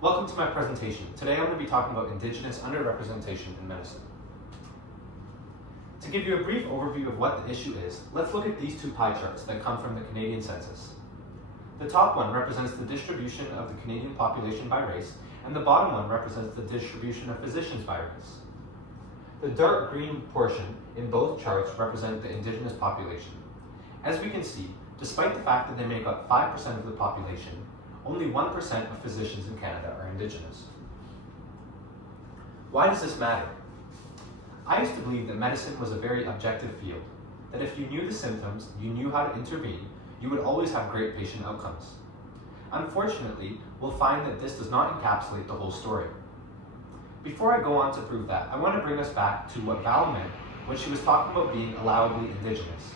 Welcome to my presentation. Today I'm going to be talking about Indigenous underrepresentation in medicine. To give you a brief overview of what the issue is, let's look at these two pie charts that come from the Canadian Census. The top one represents the distribution of the Canadian population by race, and the bottom one represents the distribution of physicians by race. The dark green portion in both charts represent the Indigenous population. As we can see, despite the fact that they make up 5% of the population, only 1% of physicians in Canada are Indigenous. Why does this matter? I used to believe that medicine was a very objective field, that if you knew the symptoms, you knew how to intervene, you would always have great patient outcomes. Unfortunately, we'll find that this does not encapsulate the whole story. Before I go on to prove that, I want to bring us back to what Val meant when she was talking about being allowably Indigenous.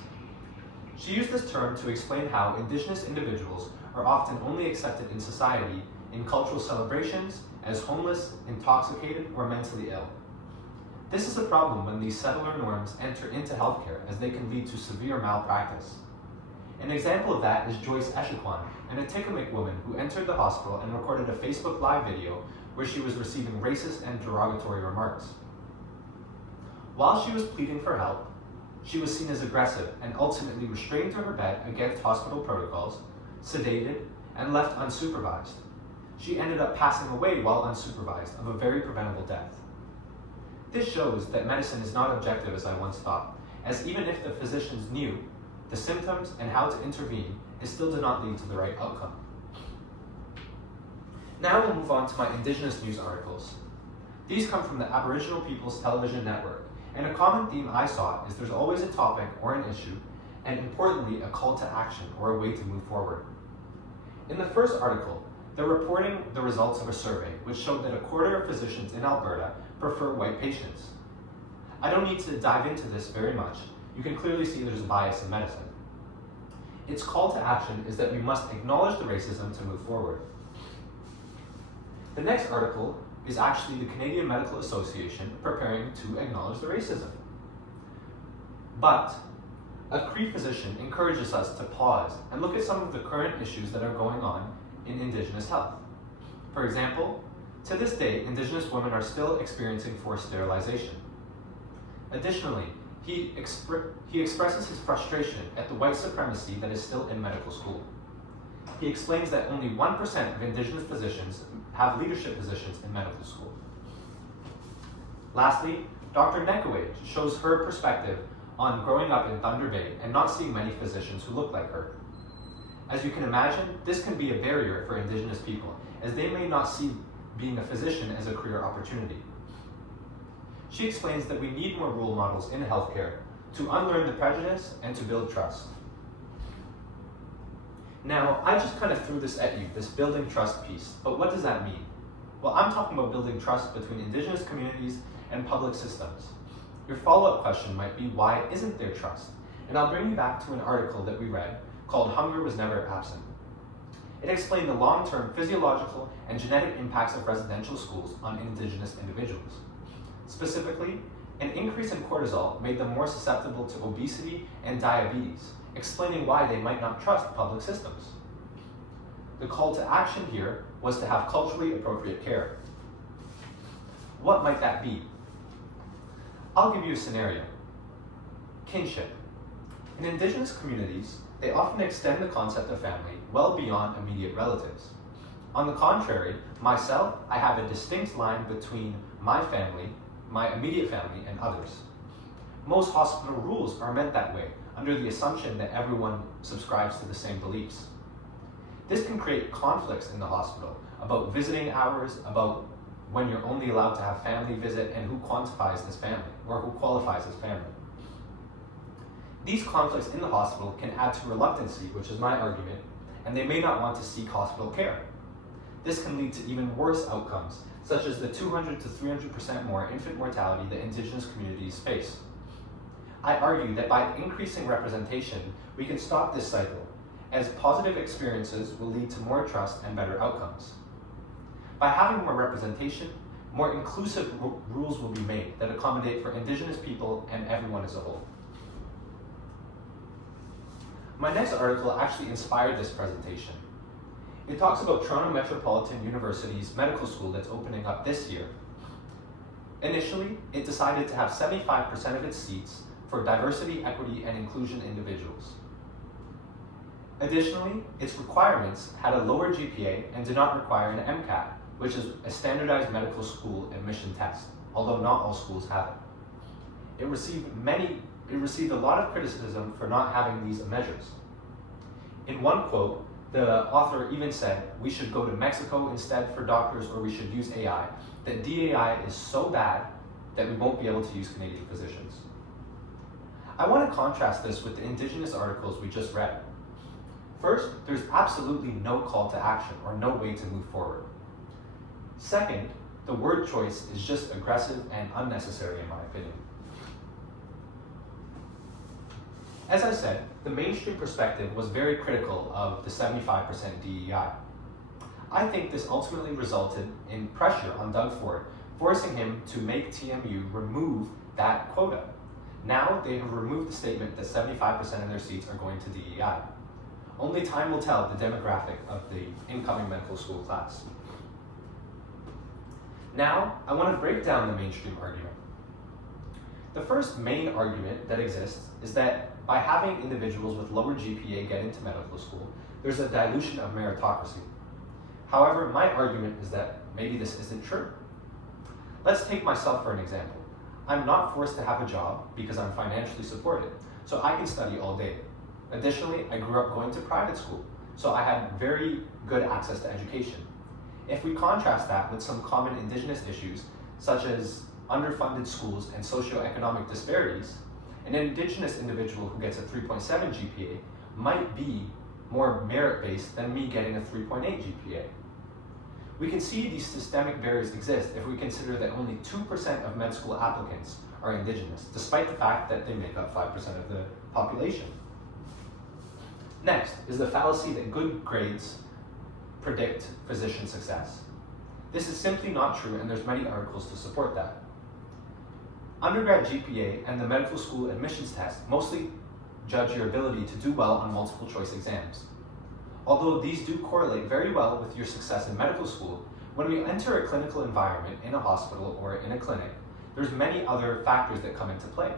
She used this term to explain how Indigenous individuals are often only accepted in society in cultural celebrations as homeless, intoxicated, or mentally ill. This is a problem when these settler norms enter into healthcare, as they can lead to severe malpractice. An example of that is Joyce Echequan, an Atikamekw woman who entered the hospital and recorded a Facebook Live video where she was receiving racist and derogatory remarks. While she was pleading for help, she was seen as aggressive and ultimately restrained to her bed against hospital protocols, sedated, and left unsupervised. She ended up passing away while unsupervised of a very preventable death. This shows that medicine is not objective as I once thought, as even if the physicians knew the symptoms and how to intervene, it still did not lead to the right outcome. Now we'll move on to my Indigenous news articles. These come from the Aboriginal People's Television Network, and a common theme I saw is there's always a topic or an issue, and importantly, a call to action or a way to move forward. In the first article, they're reporting the results of a survey which showed that a quarter of physicians in Alberta prefer white patients. I don't need to dive into this very much. You can clearly see there's a bias in medicine. Its call to action is that we must acknowledge the racism to move forward. The next article is actually the Canadian Medical Association preparing to acknowledge the racism. But a Cree physician encourages us to pause and look at some of the current issues that are going on in Indigenous health. For example, to this day, Indigenous women are still experiencing forced sterilization. Additionally, he expresses his frustration at the white supremacy that is still in medical school. He explains that only 1% of Indigenous physicians have leadership positions in medical school. Lastly, Dr. Nekaway shows her perspective on growing up in Thunder Bay and not seeing many physicians who look like her. As you can imagine, this can be a barrier for Indigenous people, as they may not see being a physician as a career opportunity. She explains that we need more role models in healthcare to unlearn the prejudice and to build trust. Now, I just kind of threw this at you, this building trust piece, but what does that mean? Well, I'm talking about building trust between Indigenous communities and public systems. Your follow-up question might be, why isn't there trust? And I'll bring you back to an article that we read called Hunger Was Never Absent. It explained the long-term physiological and genetic impacts of residential schools on Indigenous individuals. Specifically, an increase in cortisol made them more susceptible to obesity and diabetes, explaining why they might not trust public systems. The call to action here was to have culturally appropriate care. What might that be? I'll give you a scenario. Kinship. In Indigenous communities, they often extend the concept of family well beyond immediate relatives. On the contrary, myself, I have a distinct line between my family, my immediate family, and others. Most hospital rules are meant that way, under the assumption that everyone subscribes to the same beliefs. This can create conflicts in the hospital about visiting hours, about when you're only allowed to have family visit, and who quantifies as family, or who qualifies as family. These conflicts in the hospital can add to reluctancy, which is my argument, and they may not want to seek hospital care. This can lead to even worse outcomes, such as the 200 to 300% more infant mortality that Indigenous communities face. I argue that by increasing representation, we can stop this cycle, as positive experiences will lead to more trust and better outcomes. By having more representation, more inclusive rules will be made that accommodate for Indigenous people and everyone as a whole. My next article actually inspired this presentation. It talks about Toronto Metropolitan University's medical school that's opening up this year. Initially, it decided to have 75% of its seats for diversity, equity, and inclusion individuals. Additionally, its requirements had a lower GPA and did not require an MCAT, which is a standardized medical school admission test, although not all schools have it. It received a lot of criticism for not having these measures. In one quote, the author even said, "We should go to Mexico instead for doctors, or we should use AI, that DAI is so bad that we won't be able to use Canadian physicians." I want to contrast this with the Indigenous articles we just read. First, there's absolutely no call to action or no way to move forward. Second, the word choice is just aggressive and unnecessary in my opinion. As I said, the mainstream perspective was very critical of the 75% DEI. I think this ultimately resulted in pressure on Doug Ford, forcing him to make TMU remove that quota. Now they have removed the statement that 75% of their seats are going to DEI. Only time will tell the demographic of the incoming medical school class. Now, I want to break down the mainstream argument. The first main argument that exists is that by having individuals with lower GPA get into medical school, there's a dilution of meritocracy. However, my argument is that maybe this isn't true. Let's take myself for an example. I'm not forced to have a job because I'm financially supported, so I can study all day. Additionally, I grew up going to private school, so I had very good access to education. If we contrast that with some common Indigenous issues, such as underfunded schools and socioeconomic disparities, an Indigenous individual who gets a 3.7 GPA might be more merit-based than me getting a 3.8 GPA. We can see these systemic barriers exist if we consider that only 2% of med school applicants are Indigenous, despite the fact that they make up 5% of the population. Next is the fallacy that good grades predict physician success. This is simply not true, and there's many articles to support that. Undergrad GPA and the medical school admissions test mostly judge your ability to do well on multiple choice exams. Although these do correlate very well with your success in medical school, when we enter a clinical environment in a hospital or in a clinic, there's many other factors that come into play.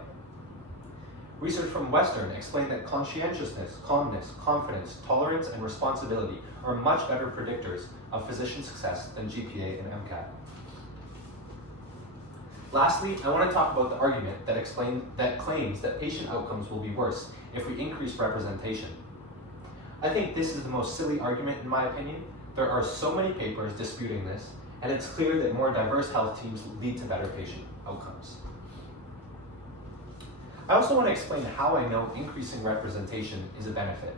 Research from Western explained that conscientiousness, calmness, confidence, tolerance, and responsibility are much better predictors of physician success than GPA and MCAT. Lastly, I want to talk about the argument that claims that patient outcomes will be worse if we increase representation. I think this is the most silly argument in my opinion. There are so many papers disputing this, and it's clear that more diverse health teams lead to better patient outcomes. I also want to explain how I know increasing representation is a benefit.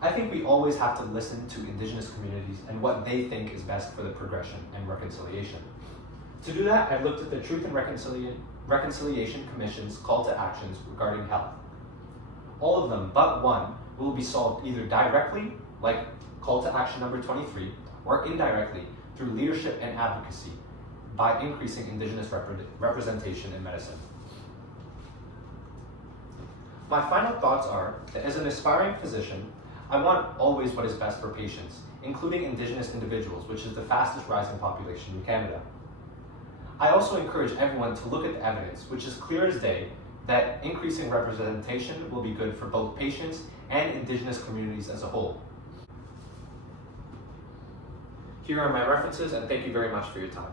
I think we always have to listen to Indigenous communities and what they think is best for the progression and reconciliation. To do that, I've looked at the Truth and Reconciliation Commission's call to actions regarding health. All of them, but one, will be solved either directly, like call to action number 23, or indirectly through leadership and advocacy by increasing Indigenous representation in medicine. My final thoughts are that as an aspiring physician, I want always what is best for patients, including Indigenous individuals, which is the fastest rising population in Canada. I also encourage everyone to look at the evidence, which is clear as day, that increasing representation will be good for both patients and Indigenous communities as a whole. Here are my references, and thank you very much for your time.